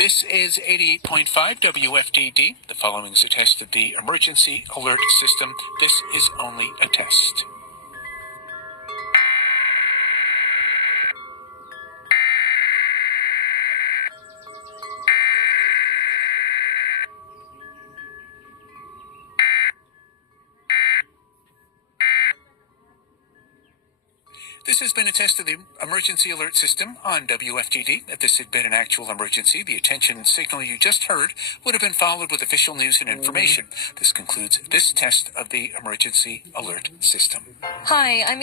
This is 88.5 Wfdd. The following is a test of the emergency alert system. This is only a test. This has been a test of the emergency alert system on WFDD. If this had been an actual emergency, the attention signal you just heard would have been followed with official news and information. This concludes this test of the emergency alert system. Hi, I'm